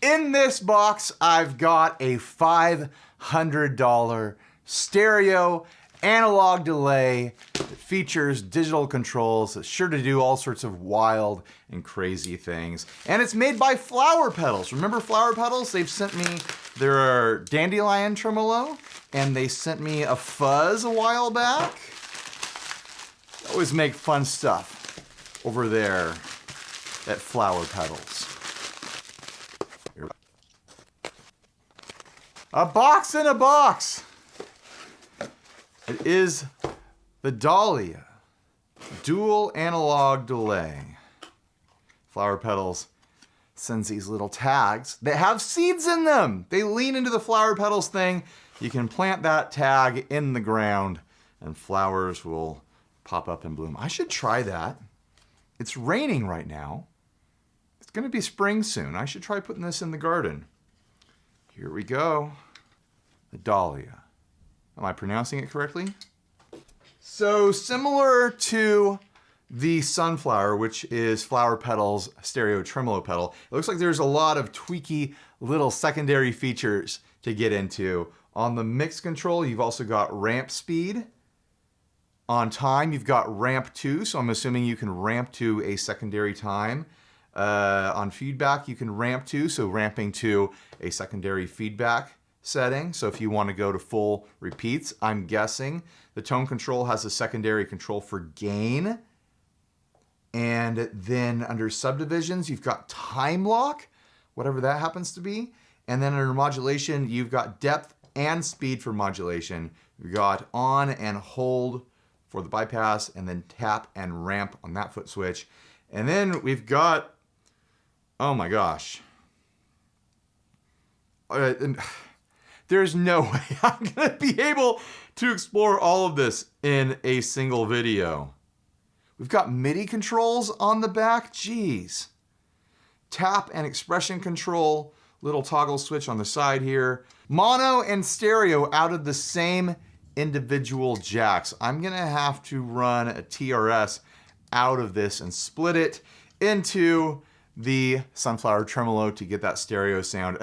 In this box, I've got a $500 stereo analog delay that features digital controls that's sure to do all sorts of wild and crazy things. And it's made by Flower Petals. Remember Flower Petals? They've sent me their dandelion tremolo, and they sent me a fuzz a while back. They always make fun stuff over there at Flower Petals. A box in a box. It is the Dahlia dual analog delay. Flower Petals sends these little tags that have seeds in them. They lean into the Flower Petals thing. You can plant that tag in the ground and flowers will pop up and bloom. I should try that. It's raining right now. It's going to be spring soon. I should try putting this in the garden. Here we go. The Dahlia. Am I pronouncing it correctly? So similar to the Sunflower, which is Flower Petals' stereo tremolo pedal, it looks like there's a lot of tweaky little secondary features to get into. On the mix control, you've also got ramp speed. On time, you've got ramp 2, so I'm assuming you can ramp to a secondary time. On feedback, you can ramp to, so ramping to a secondary feedback setting. So if you want to go to full repeats, I'm guessing. The tone control has a secondary control for gain. And then under subdivisions, you've got time lock, whatever that happens to be. And then under modulation, you've got depth and speed for modulation. You've got on and hold for the bypass, and then tap and ramp on that foot switch. And then we've got, oh my gosh. There's no way I'm gonna be able to explore all of this in a single video. We've got MIDI controls on the back, geez. Tap and expression control, little toggle switch on the side here. Mono and stereo out of the same individual jacks. I'm gonna have to run a TRS out of this and split it into the Sunflower Tremolo to get that stereo sound.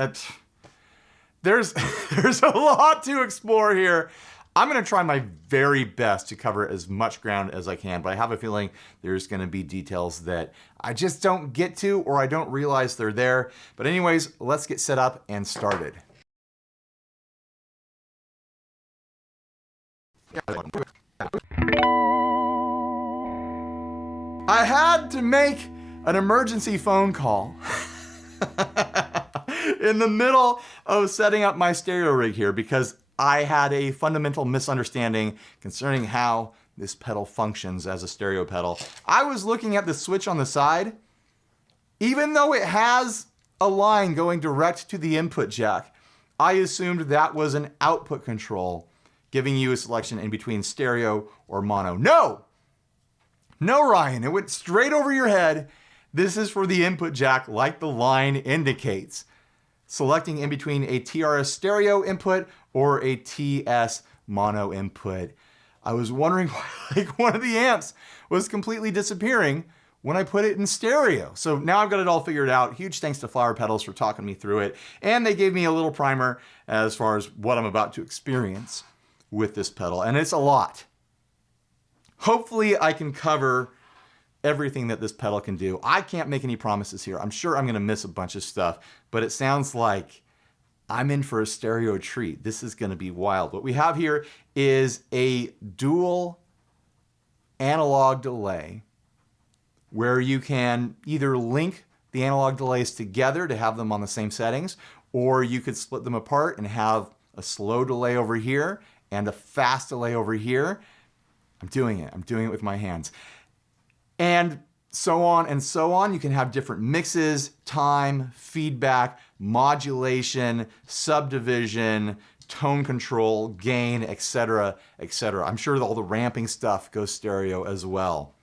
There's a lot to explore here. I'm gonna try my very best to cover as much ground as I can, but I have a feeling there's gonna be details that I just don't get to or I don't realize they're there. But anyways, let's get set up and started. I had to make an emergency phone call in the middle of setting up my stereo rig here because I had a fundamental misunderstanding concerning how this pedal functions as a stereo pedal. I was looking at the switch on the side. Even though it has a line going direct to the input jack, I assumed that was an output control, giving you a selection in between stereo or mono. No! No, Ryan, it went straight over your head. This is for the input jack like the line indicates. Selecting in between a TRS stereo input or a TS mono input. I was wondering why like one of the amps was completely disappearing when I put it in stereo. So now I've got it all figured out. Huge thanks to Flower Petals for talking me through it. And they gave me a little primer as far as what I'm about to experience with this pedal. And it's a lot. Hopefully I can cover everything that this pedal can do. I can't make any promises here. I'm sure I'm gonna miss a bunch of stuff, but it sounds like I'm in for a stereo treat. This is gonna be wild. What we have here is a dual analog delay where you can either link the analog delays together to have them on the same settings, or you could split them apart and have a slow delay over here and a fast delay over here. I'm doing it with my hands. And so on and so on. You can have different mixes, time, feedback, modulation, subdivision, tone control, gain, etc., etc. I'm sure that all the ramping stuff goes stereo as well.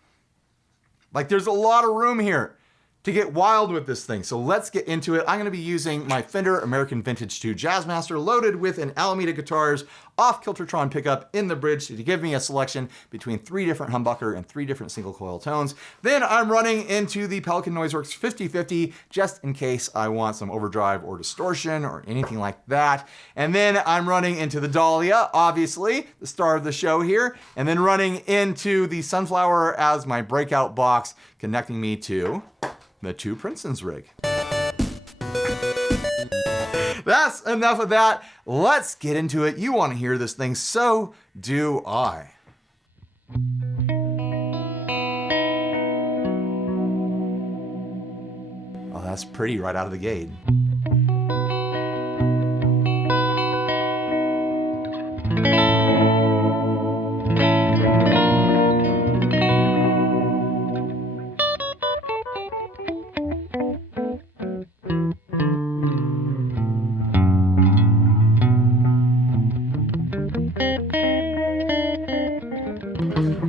Like there's a lot of room here to get wild with this thing. So let's get into it. I'm gonna be using my Fender American Vintage 2 Jazzmaster loaded with an Alameda Guitars off-kiltertron pickup in the bridge to give me a selection between 3 different humbucker and 3 different single coil tones. Then I'm running into the Pelican Noiseworks 5050 just in case I want some overdrive or distortion or anything like that. And then I'm running into the Dahlia, obviously, the star of the show here, and then running into the Sunflower as my breakout box, connecting me to the 2 Princeton's rig. That's enough of that. Let's get into it. You want to hear this thing, so do I. Oh, that's pretty right out of the gate.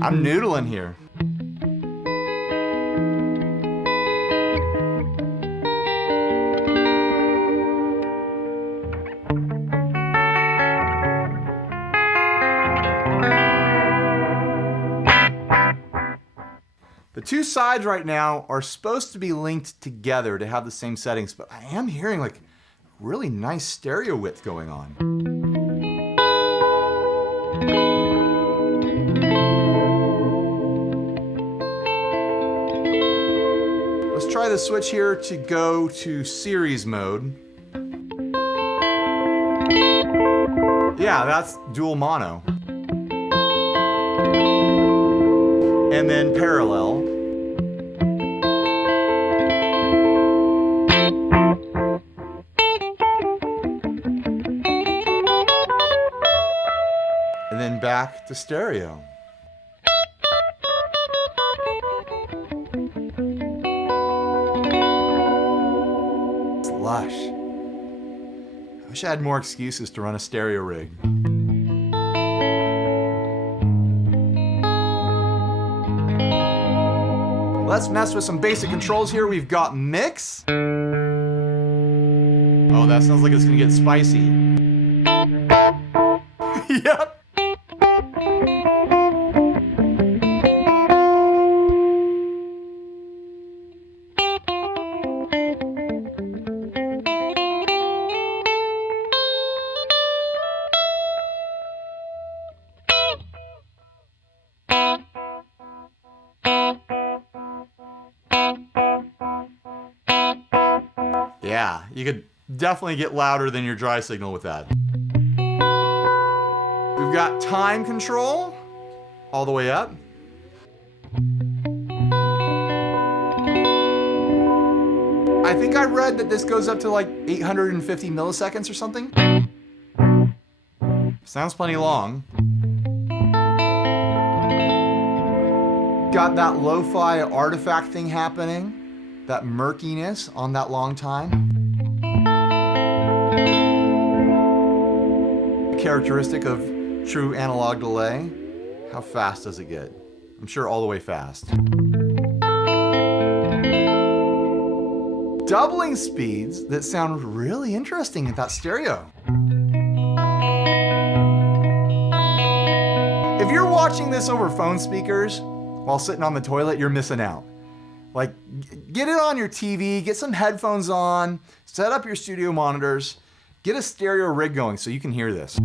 I'm noodling here. The 2 sides right now are supposed to be linked together to have the same settings, but I am hearing like really nice stereo width going on. Let's try the switch here to go to series mode. Yeah, that's dual mono. And then parallel. And then back to stereo. It's lush. I wish I had more excuses to run a stereo rig. Let's mess with some basic controls here. We've got mix. Oh, that sounds like it's gonna get spicy. Yep. Yeah, you could definitely get louder than your dry signal with that. We've got time control all the way up. I think I read that this goes up to like 850 milliseconds or something. Sounds plenty long. Got that lo-fi artifact thing happening. That murkiness on that long time. Characteristic of true analog delay. How fast does it get? I'm sure all the way fast. Doubling speeds that sound really interesting at that stereo. If you're watching this over phone speakers while sitting on the toilet, you're missing out. Like, get it on your TV, get some headphones on, set up your studio monitors, get a stereo rig going so you can hear this. The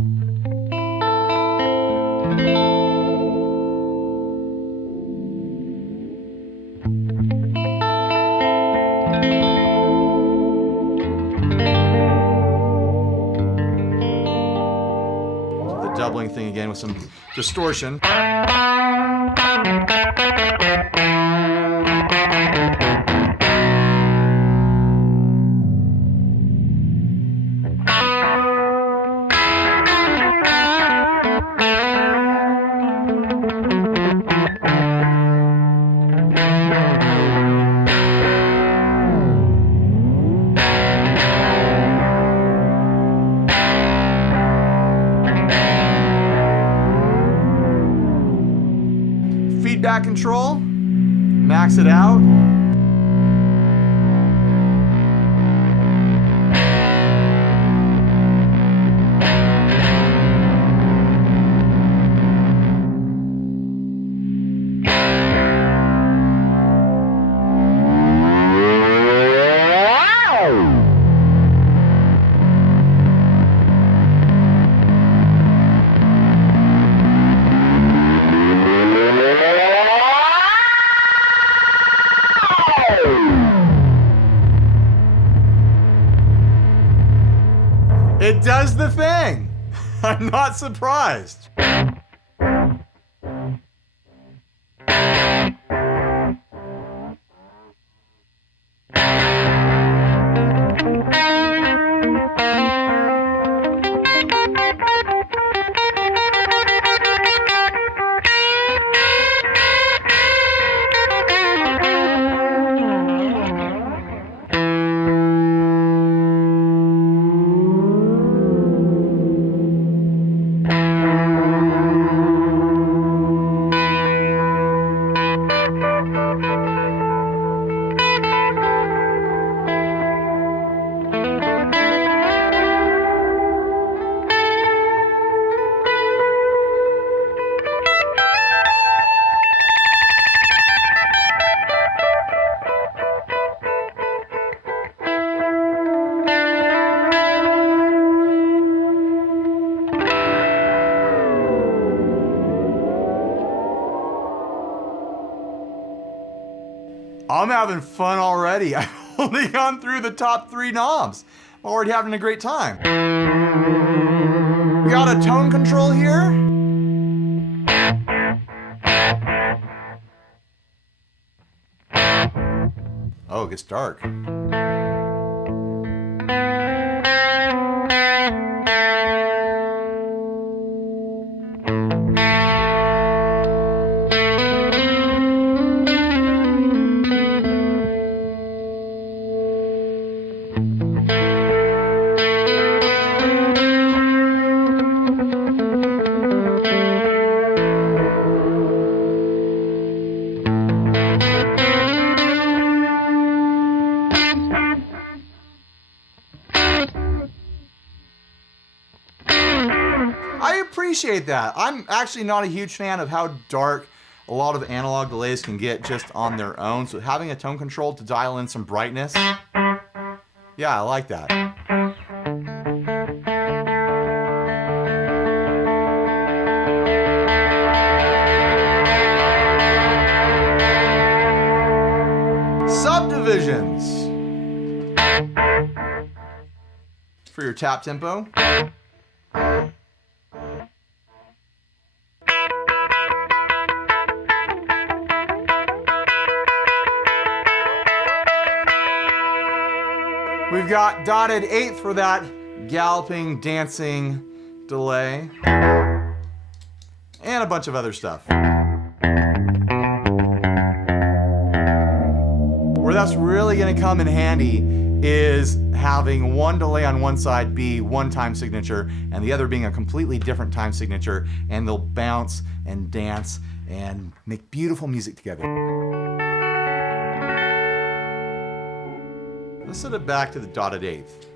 doubling thing again with some distortion. Feedback control, max it out. It does the thing. I'm not surprised. I'm having fun already. I've only gone through the top 3 knobs. I'm already having a great time. Got a tone control here. Oh, it gets dark. I appreciate that. I'm actually not a huge fan of how dark a lot of analog delays can get just on their own. So having a tone control to dial in some brightness, yeah, I like that. Subdivisions for your tap tempo. We've got dotted eighth for that galloping, dancing delay. And a bunch of other stuff. Where that's really going to come in handy is having one delay on one side be one time signature and the other being a completely different time signature, and they'll bounce and dance and make beautiful music together. Let's set it back to the dotted eighth.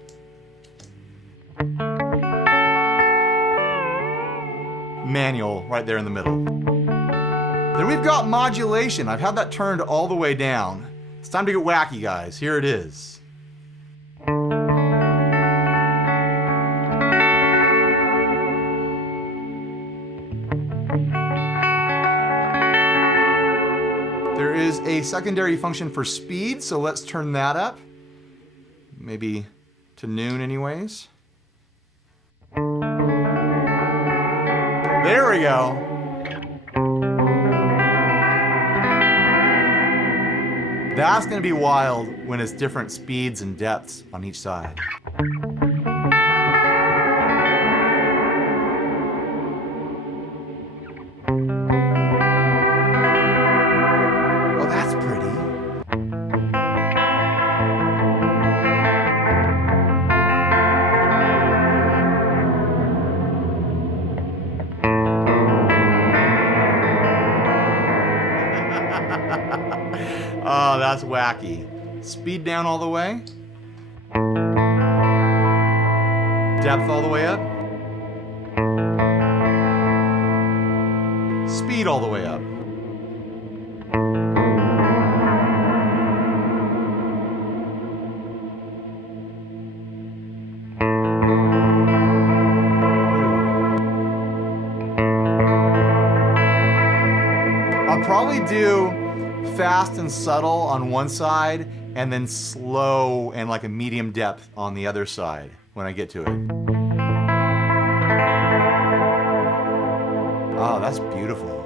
Manual right there in the middle. Then we've got modulation. I've had that turned all the way down. It's time to get wacky, guys. Here it is. There is a secondary function for speed, so let's turn that up. Maybe to noon anyways. There we go. That's going to be wild when it's different speeds and depths on each side. Oh, that's pretty. Oh, that's wacky. Speed down all the way. Depth all the way up. Speed all the way up. I'll probably do fast and subtle on one side and then slow and like a medium depth on the other side when I get to it. Oh, that's beautiful.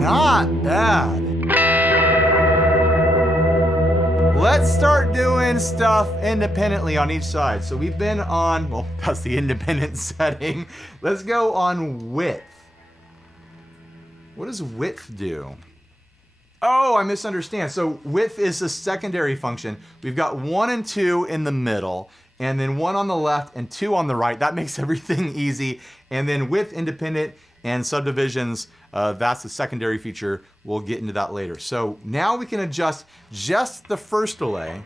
Not bad. Let's start doing stuff independently on each side. So we've been on, well, that's the independent setting. Let's go on width. What does width do? Oh, I misunderstand. So width is a secondary function. We've got 1 and 2 in the middle, and then 1 on the left and 2 on the right. That makes everything easy. And then width independent and subdivisions, that's the secondary feature. We'll get into that later. So now we can adjust just the first delay.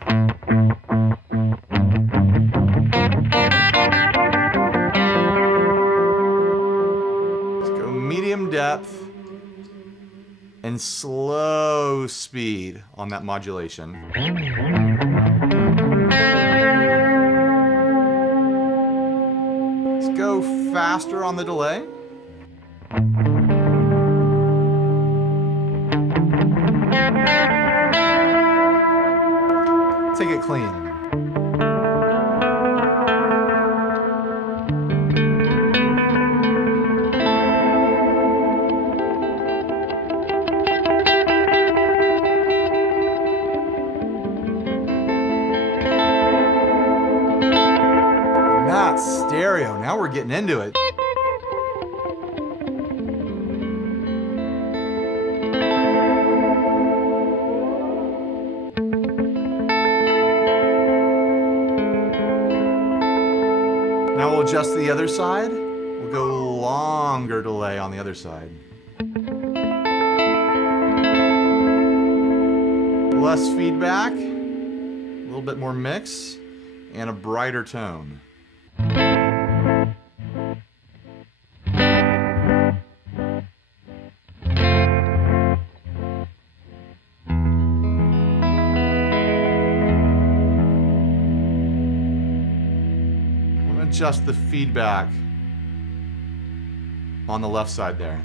Let's go medium depth and slow speed on that modulation. Let's go faster on the delay. Take it clean. That's stereo. Now we're getting into it. Now we'll adjust the other side. We'll go longer delay on the other side. Less feedback, a little bit more mix, and a brighter tone. Adjust the feedback on the left side there.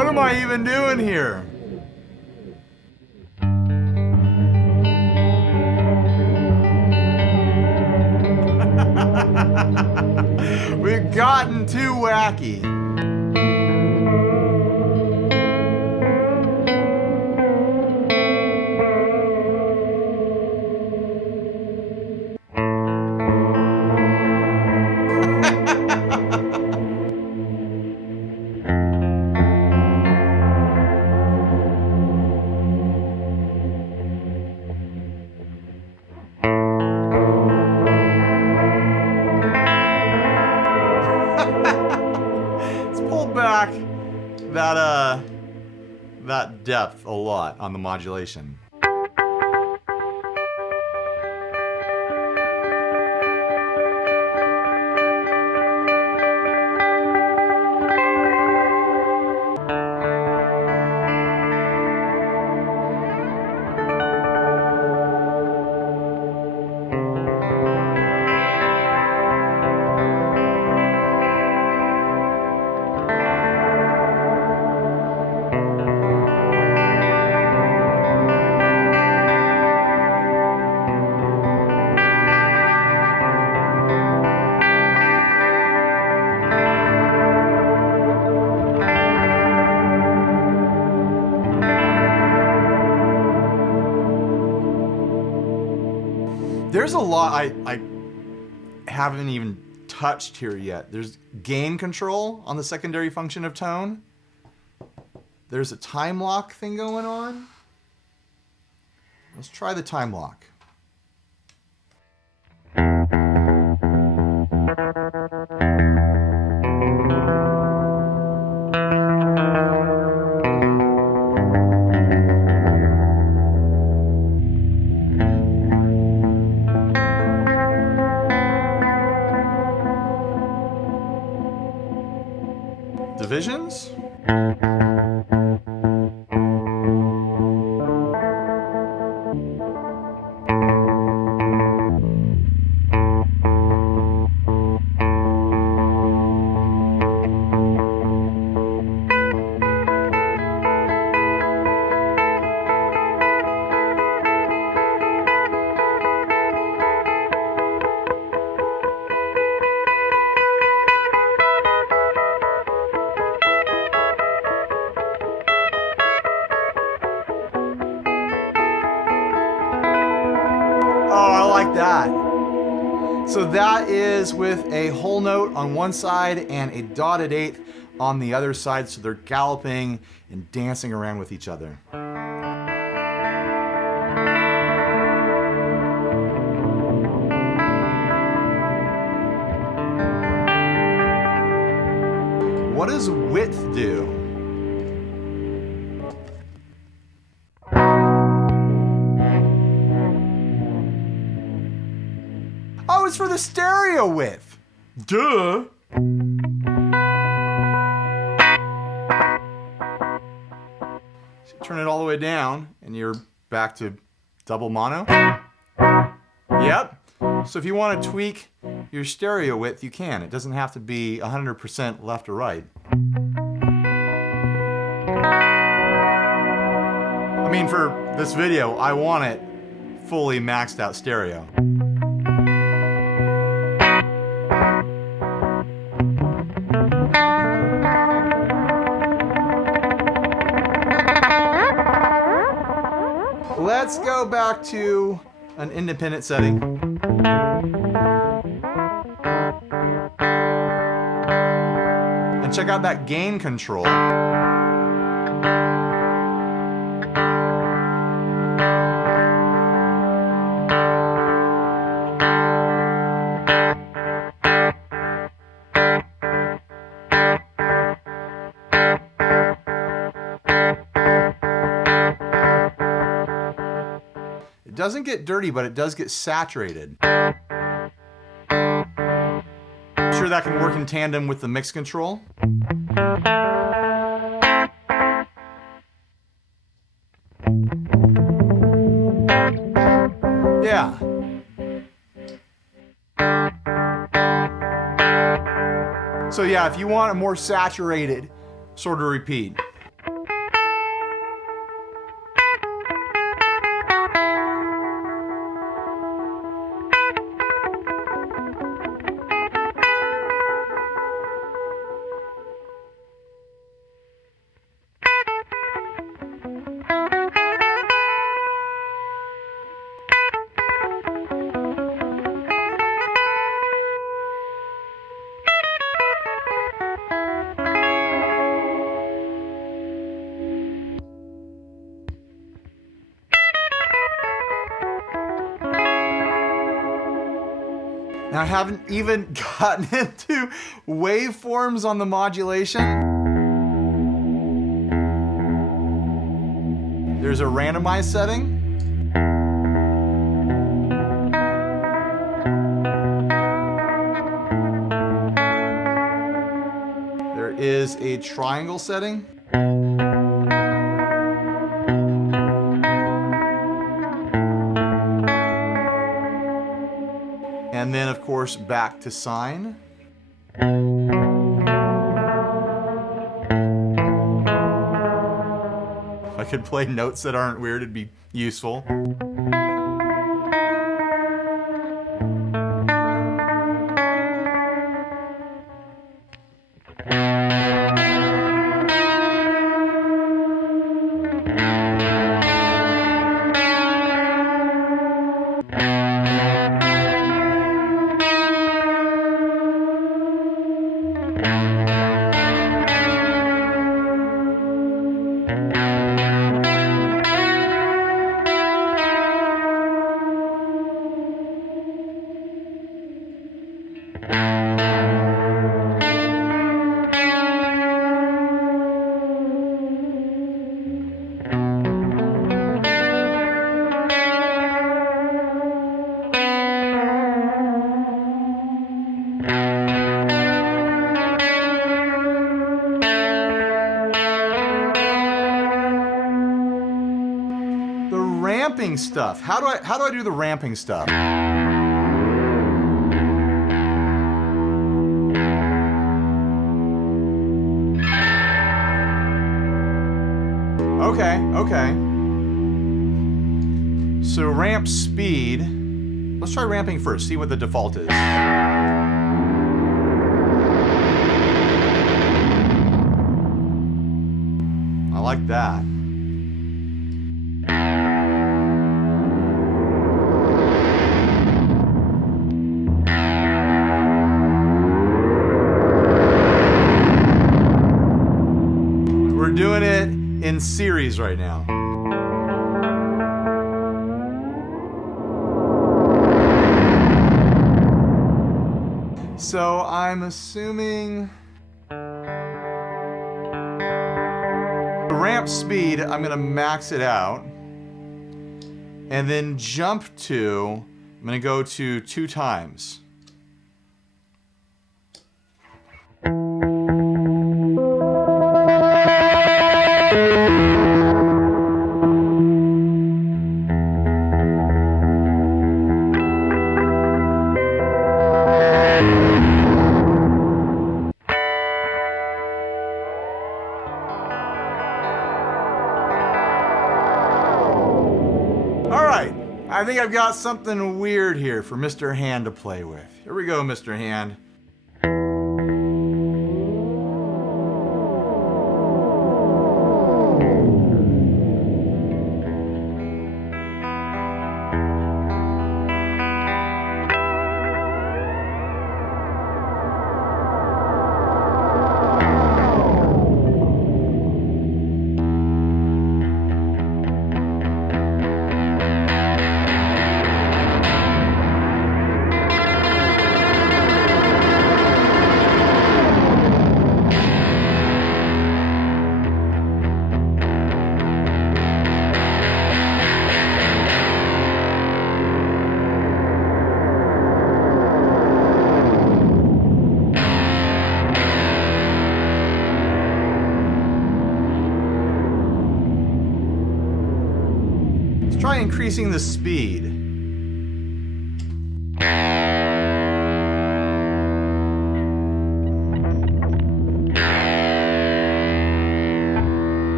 What am I even doing here? We've gotten too wacky. Back that depth a lot on the modulation. There's a lot I haven't even touched here yet. There's gain control on the secondary function of tone. There's a time lock thing going on. Let's try the time lock. Divisions? That. So that is with a whole note on one side and a dotted eighth on the other side, so they're galloping and dancing around with each other. What does width do? Oh, it's for the stereo width. Duh. So turn it all the way down and you're back to double mono. Yep. So if you want to tweak your stereo width, you can. It doesn't have to be 100% left or right. I mean, for this video, I want it fully maxed out stereo. Let's go back to an independent setting. And check out that gain control. It doesn't get dirty, but it does get saturated. I'm sure that can work in tandem with the mix control. Yeah. So yeah, if you want a more saturated sort of repeat. Now I haven't even gotten into waveforms on the modulation. There's a randomized setting. There is a triangle setting. And then, of course, back to sine. If I could play notes that aren't weird, it'd be useful. Ramping stuff. How do I do the ramping stuff? Okay. So ramp speed. Let's try ramping first, see what the default is. I like that. We're doing it in series right now. So I'm assuming the ramp speed, I'm gonna max it out and then jump to, I'm gonna go to 2 times. I think I've got something weird here for Mr. Hand to play with. Here we go, Mr. Hand. Try increasing the speed.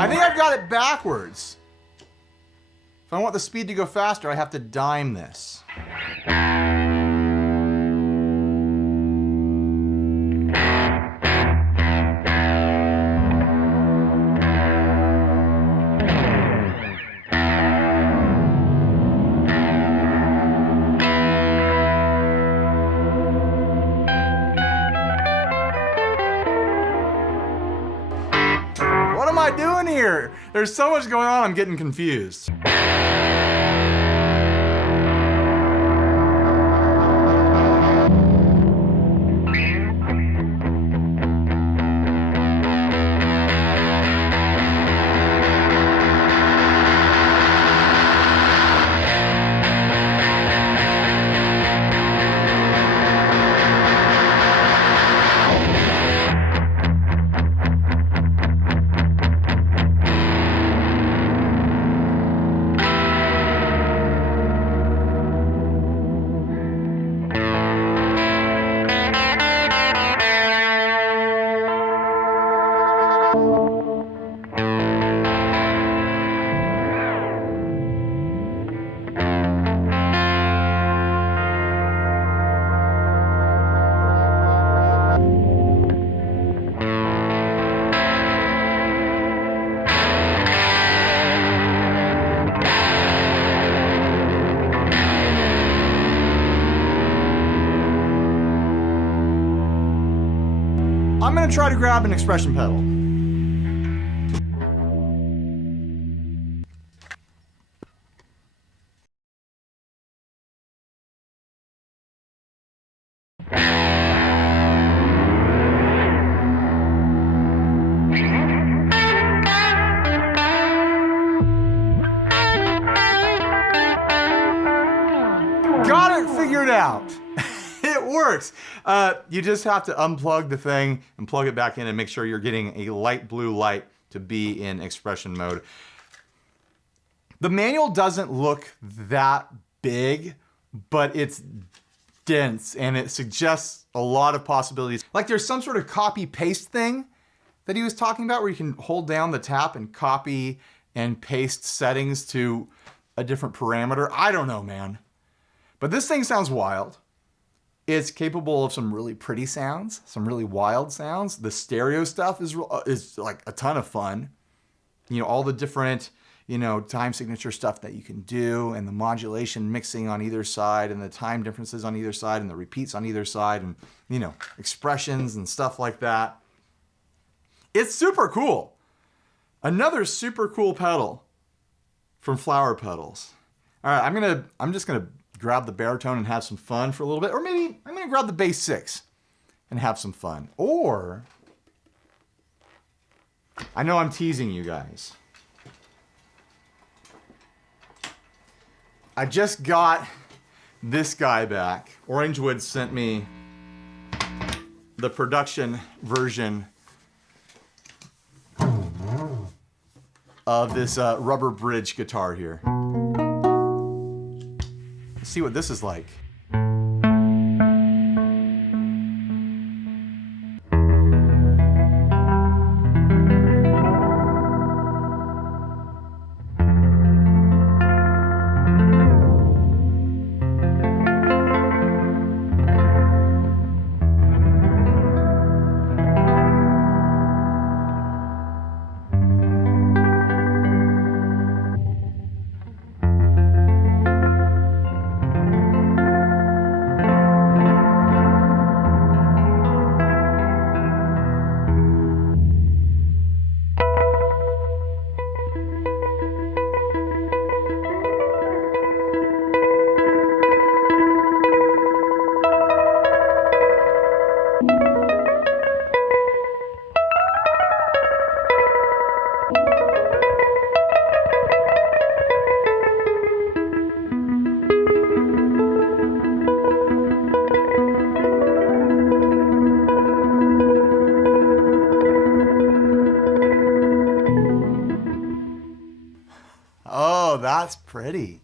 I think I've got it backwards. If I want the speed to go faster, I have to dime this. here? There's so much going on, I'm getting confused. I'm gonna try to grab an expression pedal. Got it figured out. It works. You just have to unplug the thing and plug it back in and make sure you're getting a light blue light to be in expression mode. The manual doesn't look that big, but it's dense and it suggests a lot of possibilities. Like there's some sort of copy paste thing that he was talking about where you can hold down the tap and copy and paste settings to a different parameter. I don't know, man. But this thing sounds wild. It's capable of some really pretty sounds, some really wild sounds. The stereo stuff is like a ton of fun. You know, all the different, you know, time signature stuff that you can do, and the modulation mixing on either side, and the time differences on either side, and the repeats on either side, and, you know, expressions and stuff like that. It's super cool. Another super cool pedal from Flower Pedals. All right, I'm just gonna grab the baritone and have some fun for a little bit, or maybe I'm gonna grab the bass 6 and have some fun. Or, I know I'm teasing you guys. I just got this guy back. Orangewood sent me the production version of this rubber bridge guitar here. Let's see what this is like. Oh, that's pretty.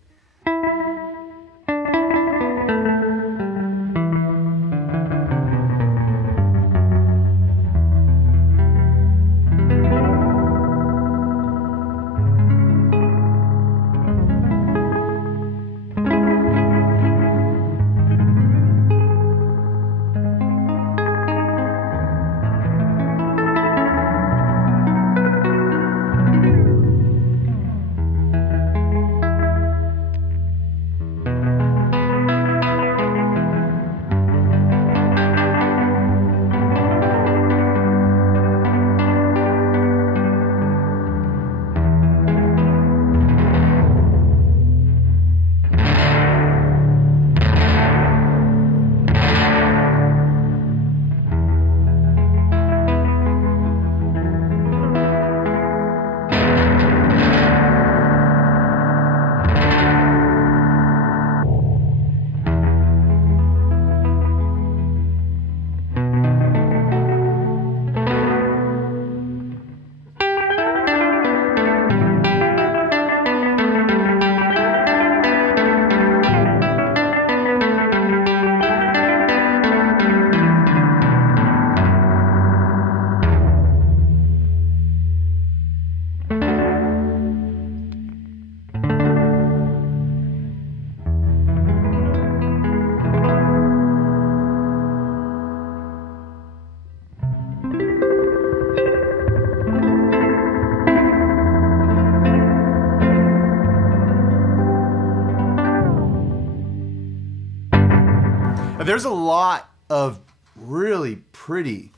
There's a lot of really pretty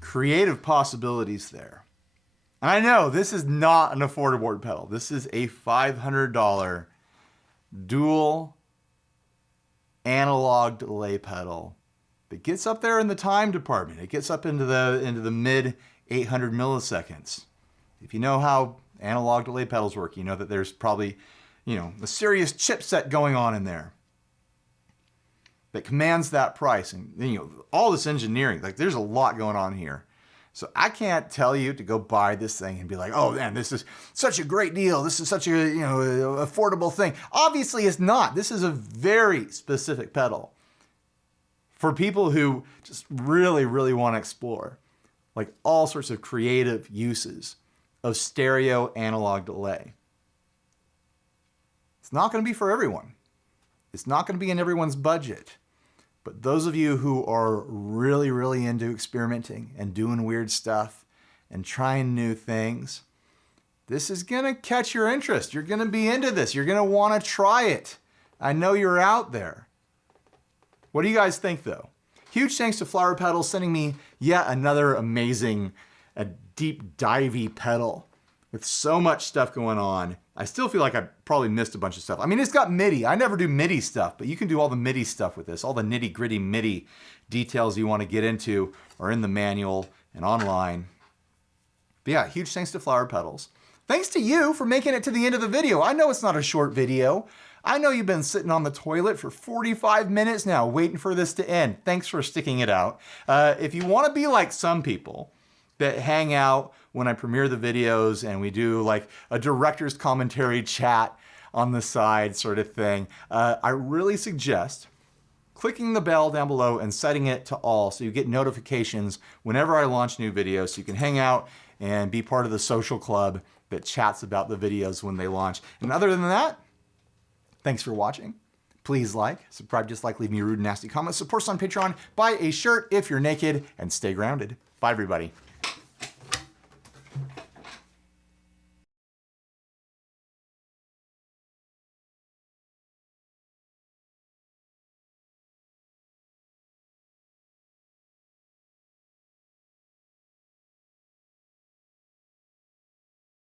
creative possibilities there. And I know this is not an affordable pedal. This is a $500 dual analog delay pedal that gets up there in the time department. It gets up into the mid 800 milliseconds. If you know how analog delay pedals work, you know that there's probably, a serious chipset going on in there that commands that price. And all this engineering, like there's a lot going on here. So I can't tell you to go buy this thing and be like, oh man, this is such a great deal. This is such a affordable thing. Obviously it's not. This is a very specific pedal for people who just really, really want to explore like all sorts of creative uses of stereo analog delay. It's not going to be for everyone. It's not going to be in everyone's budget. But those of you who are really, really into experimenting and doing weird stuff and trying new things, this is going to catch your interest. You're going to be into this. You're going to want to try it. I know you're out there. What do you guys think, though? Huge thanks to Flower Pedals sending me yet another amazing, deep divey pedal with so much stuff going on. I still feel like I probably missed a bunch of stuff. I mean, it's got Midi. I never do Midi stuff, but you can do all the Midi stuff with this. All the nitty gritty Midi details you want to get into are in the manual and online. But yeah, huge thanks to Flower Pedals. Thanks to you for making it to the end of the video. I know it's not a short video. I know you've been sitting on the toilet for 45 minutes now waiting for this to end. Thanks for sticking it out. If you want to be like some people that hang out when I premiere the videos and we do like a director's commentary chat on the side sort of thing, I really suggest clicking the bell down below and setting it to all so you get notifications whenever I launch new videos so you can hang out and be part of the social club that chats about the videos when they launch. And other than that, thanks for watching. Please like, subscribe, dislike, leave me a rude, nasty comment, support us on Patreon, buy a shirt if you're naked, and stay grounded. Bye, everybody.